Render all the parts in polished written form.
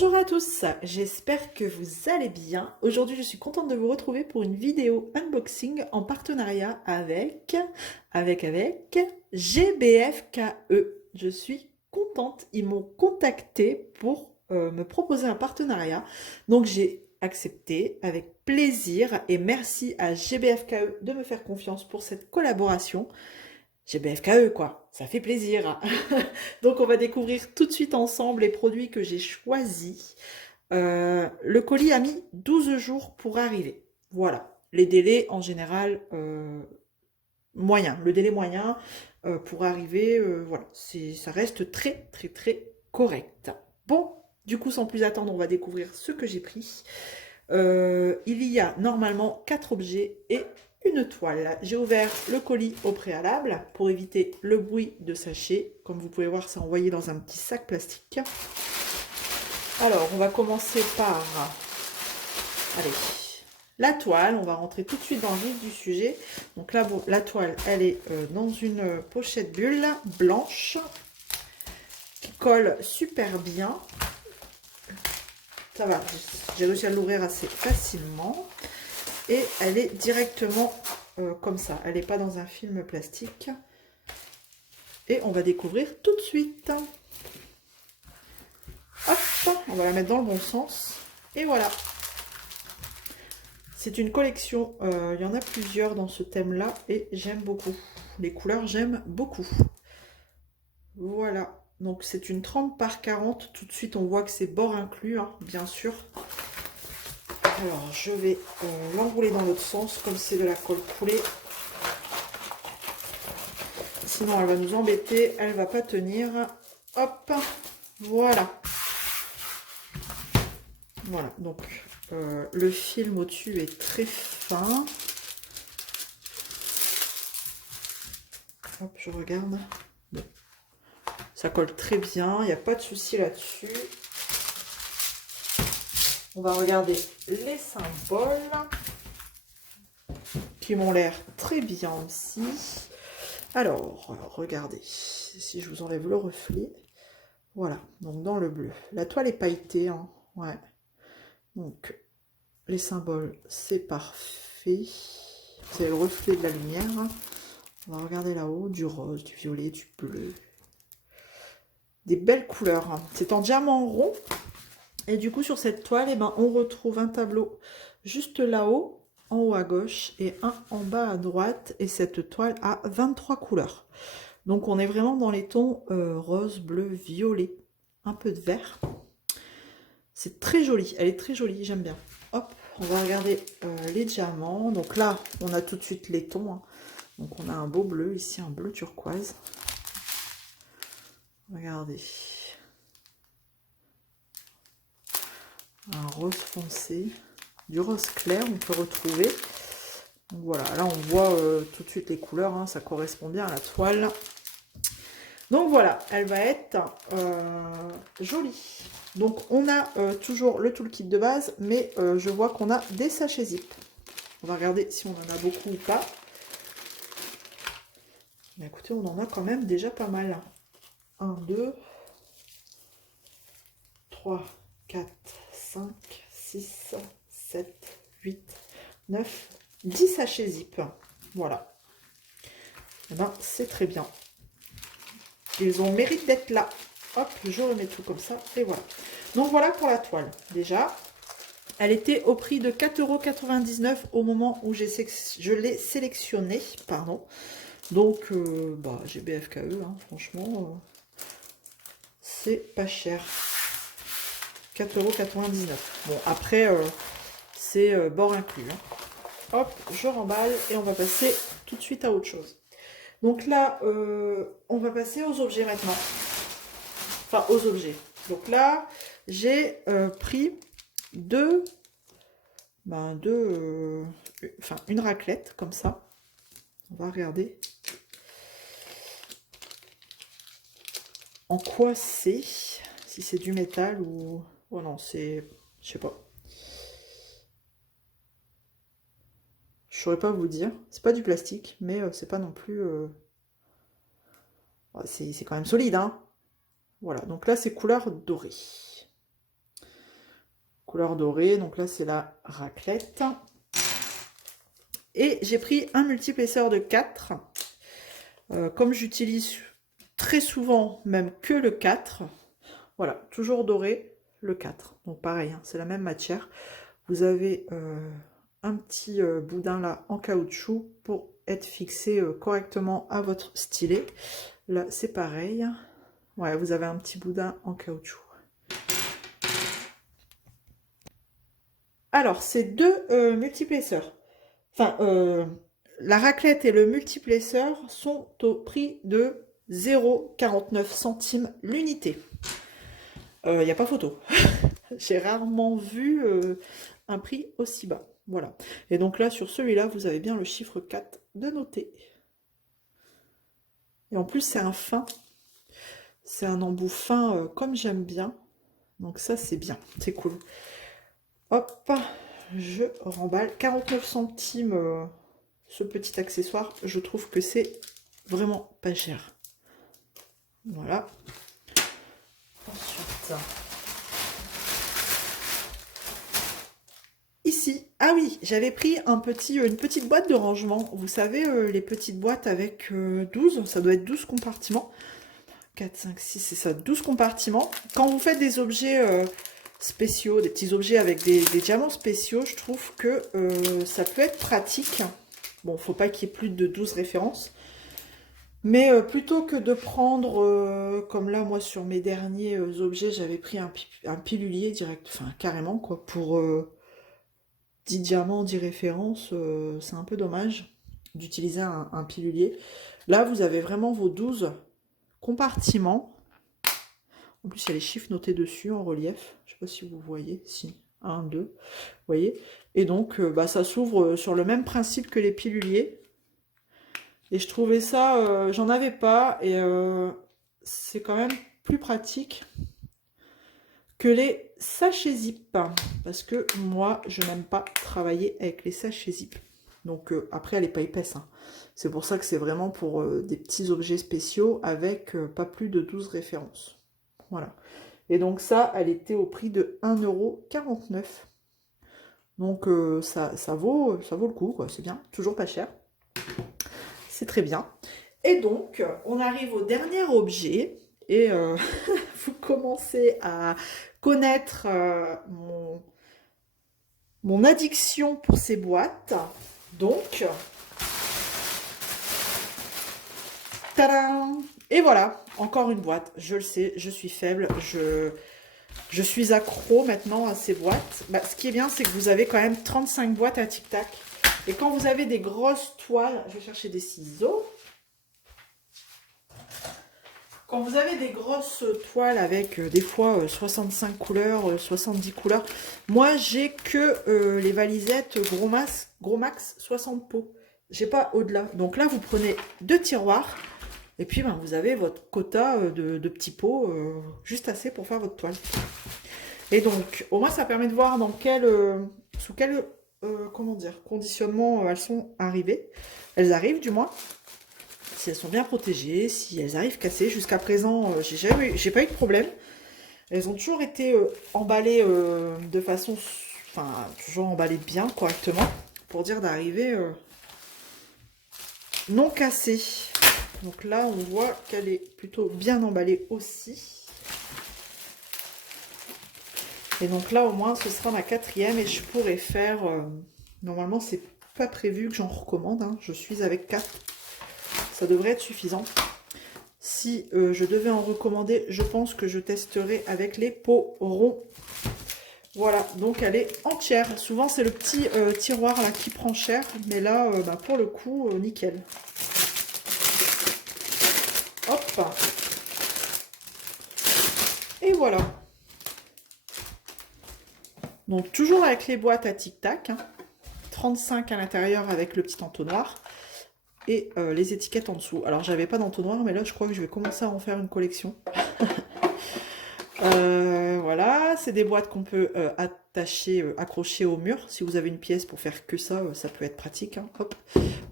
Bonjour à tous, j'espère que vous allez bien. Aujourd'hui, je suis contente de vous retrouver pour une vidéo unboxing en partenariat avec GBFKE. Je suis contente, ils m'ont contacté pour me proposer un partenariat. Donc j'ai accepté avec plaisir et merci à GBFKE de me faire confiance pour cette collaboration. GBFKE quoi, ça fait plaisir. Donc on va découvrir tout de suite ensemble les produits que j'ai choisis. Le colis a mis 12 jours pour arriver. Voilà, les délais en général moyens. Le délai moyen pour arriver, voilà, ça reste très très très correct. Bon, du coup sans plus attendre, on va découvrir ce que j'ai pris. Il y a normalement 4 objets et une toile. J'ai ouvert le colis au préalable pour éviter le bruit de sachet. Comme vous pouvez voir, c'est envoyé dans un petit sac plastique. Alors, on va commencer par... Allez, la toile. On va rentrer tout de suite dans le vif du sujet. Donc là, bon, la toile, elle est dans une pochette bulle blanche qui colle super bien. Ça va, j'ai réussi à l'ouvrir assez facilement. Et elle est directement comme ça. Elle n'est pas dans un film plastique. Et on va découvrir tout de suite. Hop, on va la mettre dans le bon sens. Et voilà. C'est une collection. Il y en a plusieurs dans ce thème-là. Et j'aime beaucoup. Les couleurs, j'aime beaucoup. Voilà. Donc c'est une 30 par 40. Tout de suite, on voit que c'est bord inclus, hein, bien sûr. Alors, je vais l'enrouler dans l'autre sens, comme c'est de la colle coulée. Sinon, elle va nous embêter, elle va pas tenir. Hop, voilà. Voilà, donc le film au-dessus est très fin. Hop, je regarde. Bon. Ça colle très bien, il n'y a pas de souci là-dessus. On va regarder les symboles qui m'ont l'air très bien aussi. Alors, regardez, si je vous enlève le reflet, voilà, donc dans le bleu. La toile est pailletée, hein, ouais. Donc, les symboles, c'est parfait. C'est le reflet de la lumière. On va regarder là-haut, du rose, du violet, du bleu. Des belles couleurs. C'est en diamant rond. Et du coup, sur cette toile, eh ben, on retrouve un tableau juste là-haut, en haut à gauche, et un en bas à droite. Et cette toile a 23 couleurs. Donc, on est vraiment dans les tons rose, bleu, violet. Un peu de vert. C'est très joli. Elle est très jolie, j'aime bien. Hop, on va regarder les diamants. Donc là, on a tout de suite les tons. Hein. Donc on a un beau bleu, ici un bleu turquoise. Regardez. Un rose foncé. Du rose clair, on peut retrouver. Donc voilà, là on voit tout de suite les couleurs. Hein, ça correspond bien à la toile. Donc voilà, elle va être jolie. Donc on a toujours le toolkit de base, mais je vois qu'on a des sachets zip. On va regarder si on en a beaucoup ou pas. Mais écoutez, on en a quand même déjà pas mal. 1, 2, 3, 4, 5, 6, 7, 8, 9, 10 sachets zip. Voilà. Et ben, c'est très bien. Ils ont mérite d'être là. Hop, je remets tout comme ça. Et voilà. Donc voilà pour la toile. Déjà, elle était au prix de 4,99 € au moment où je l'ai sélectionnée. Pardon. Donc, bah, j'ai BFKE, hein, franchement, c'est pas cher. 4,99 €. Bon, après, c'est bord inclus. Hein. Hop, je remballe et on va passer tout de suite à autre chose. Donc là, on va passer aux objets maintenant. Enfin, aux objets. Donc là, j'ai pris une raclette, comme ça. On va regarder. En quoi c'est, si c'est du métal ou... Oh non, c'est... Je sais pas. Je saurais pas vous dire. C'est pas du plastique, mais c'est pas non plus... C'est quand même solide, hein. Voilà, donc là, c'est couleur dorée. couleur dorée. Donc là, c'est la raclette. Et j'ai pris un multiplesseur de 4. Comme j'utilise très souvent, même que le 4. Voilà, toujours doré, le 4. Donc pareil, hein, c'est la même matière. Vous avez un petit boudin là en caoutchouc pour être fixé correctement à votre stylet. Là, c'est pareil. Ouais, vous avez un petit boudin en caoutchouc. Alors, ces deux multiplesseurs, enfin, la raclette et le multiplesseur sont au prix de 0,49 centimes l'unité. Il n'y a pas photo. J'ai rarement vu un prix aussi bas. Voilà. Et donc là, sur celui-là, vous avez bien le chiffre 4 de noter. Et en plus, c'est un fin. C'est un embout fin comme j'aime bien. Donc ça, c'est bien. C'est cool. Hop, je remballe. 49 centimes ce petit accessoire. Je trouve que c'est vraiment pas cher. Voilà. Ensuite, ici, ah oui, j'avais pris une petite boîte de rangement. Vous savez, les petites boîtes avec 12, ça doit être 12 compartiments. 4, 5, 6, c'est ça, 12 compartiments. Quand vous faites des objets spéciaux, des petits objets avec des diamants spéciaux, je trouve que ça peut être pratique. Bon, faut pas qu'il y ait plus de 12 références. Mais plutôt que de prendre, comme là, moi, sur mes derniers objets, j'avais pris un pilulier direct, enfin, carrément, quoi, pour 10 diamants, 10 références, c'est un peu dommage d'utiliser un pilulier. Là, vous avez vraiment vos 12 compartiments. En plus, il y a les chiffres notés dessus en relief. Je ne sais pas si vous voyez. Si, 1, 2. Vous voyez. Et donc, ça s'ouvre sur le même principe que les piluliers. Et je trouvais ça, j'en avais pas. Et c'est quand même plus pratique que les sachets zip. Parce que moi, je n'aime pas travailler avec les sachets zip. Donc, après, elle n'est pas épaisse. Hein. C'est pour ça que c'est vraiment pour des petits objets spéciaux avec pas plus de 12 références. Voilà. Et donc ça, elle était au prix de 1,49 €. Donc ça vaut le coup, quoi. C'est bien, toujours pas cher. C'est très bien. Et donc, on arrive au dernier objet. Et vous commencez à connaître mon addiction pour ces boîtes. Donc, tadam! Et voilà, encore une boîte. Je le sais, je suis faible. Je suis accro maintenant à ces boîtes. Bah, ce qui est bien, c'est que vous avez quand même 35 boîtes à Tic Tac. Et quand vous avez des grosses toiles, je vais chercher des ciseaux. Quand vous avez des grosses toiles avec des fois 65 couleurs, 70 couleurs, moi j'ai que les valisettes gros max 60 pots. J'ai pas au-delà. Donc là, vous prenez 2 tiroirs. Et puis, vous avez votre quota de petits pots, juste assez pour faire votre toile. Et donc, au moins, ça permet de voir sous quel comment dire, conditionnement elles sont arrivées. Elles arrivent, du moins. Si elles sont bien protégées, si elles arrivent cassées. Jusqu'à présent, j'ai pas eu de problème. Elles ont toujours été emballées de façon... Enfin, toujours emballées bien, correctement. Pour dire d'arriver non cassées. Donc là, on voit qu'elle est plutôt bien emballée aussi. Et donc là, au moins, ce sera ma 4e. Et je pourrais faire... normalement, c'est pas prévu que j'en recommande. Hein. Je suis avec 4. Ça devrait être suffisant. Si je devais en recommander, je pense que je testerai avec les pots ronds. Voilà, donc elle est entière. Souvent, c'est le petit tiroir là qui prend cher. Mais là, pour le coup, nickel. Hop. Et voilà. Donc, toujours avec les boîtes à Tic Tac. Hein. 35 à l'intérieur avec le petit entonnoir. Et les étiquettes en dessous. Alors, j'avais pas d'entonnoir, mais là, je crois que je vais commencer à en faire une collection. Voilà, c'est des boîtes qu'on peut accrocher au mur. Si vous avez une pièce pour faire que ça, ça peut être pratique. Hein. Hop.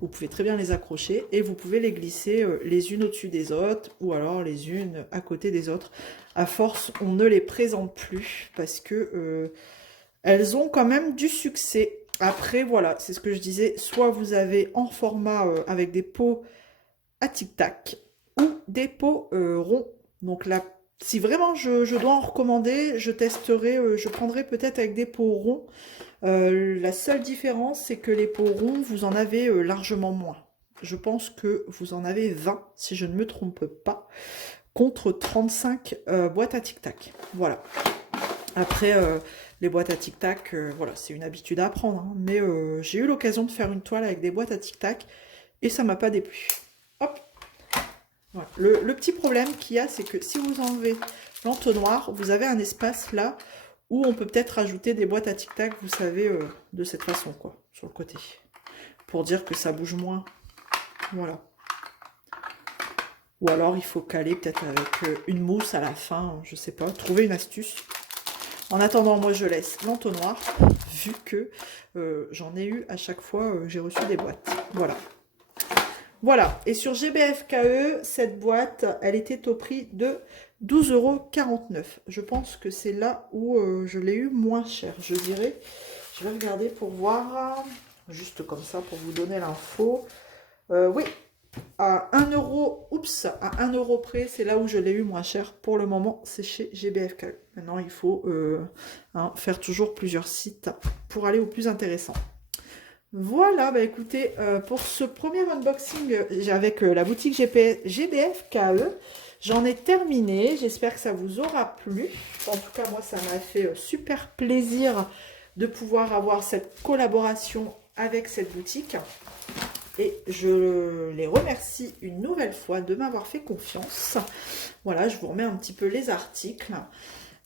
Vous pouvez très bien les accrocher et vous pouvez les glisser les unes au-dessus des autres ou alors les unes à côté des autres. À force, on ne les présente plus parce que elles ont quand même du succès. Après, voilà, c'est ce que je disais, soit vous avez en format avec des pots à tic-tac ou des pots ronds. Donc là, si vraiment je dois en recommander, je testerai, je prendrai peut-être avec des pots ronds. La seule différence, c'est que les pots ronds, vous en avez largement moins. Je pense que vous en avez 20, si je ne me trompe pas, contre 35 boîtes à tic-tac. Voilà. Après, les boîtes à tic-tac, voilà, c'est une habitude à apprendre. Hein, mais j'ai eu l'occasion de faire une toile avec des boîtes à tic-tac et ça m'a pas déplu. Hop. Voilà. Le petit problème qu'il y a, c'est que si vous enlevez l'entonnoir, vous avez un espace là où on peut peut-être rajouter des boîtes à tic-tac, vous savez, de cette façon, quoi, sur le côté. Pour dire que ça bouge moins. Voilà. Ou alors il faut caler peut-être avec une mousse à la fin, je sais pas, trouver une astuce. En attendant, moi je laisse l'entonnoir, vu que j'en ai eu à chaque fois, j'ai reçu des boîtes. Voilà. Voilà, et sur GBFKE, cette boîte, elle était au prix de 12,49 €. Je pense que c'est là où je l'ai eu moins cher, je dirais. Je vais regarder pour voir, juste comme ça, pour vous donner l'info. Oui, à 1 euro, oups, à 1 euro près, c'est là où je l'ai eu moins cher. Pour le moment, c'est chez GBFKE. Maintenant, il faut faire toujours plusieurs sites pour aller au plus intéressant. Voilà, bah écoutez, pour ce premier unboxing avec la boutique GBFKE, j'en ai terminé. J'espère que ça vous aura plu. En tout cas, moi, ça m'a fait super plaisir de pouvoir avoir cette collaboration avec cette boutique. Et je les remercie une nouvelle fois de m'avoir fait confiance. Voilà, je vous remets un petit peu les articles.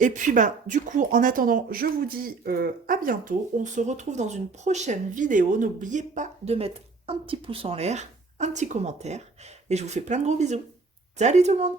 Et puis, ben, du coup, en attendant, je vous dis à bientôt. On se retrouve dans une prochaine vidéo. N'oubliez pas de mettre un petit pouce en l'air, un petit commentaire. Et je vous fais plein de gros bisous. Salut tout le monde!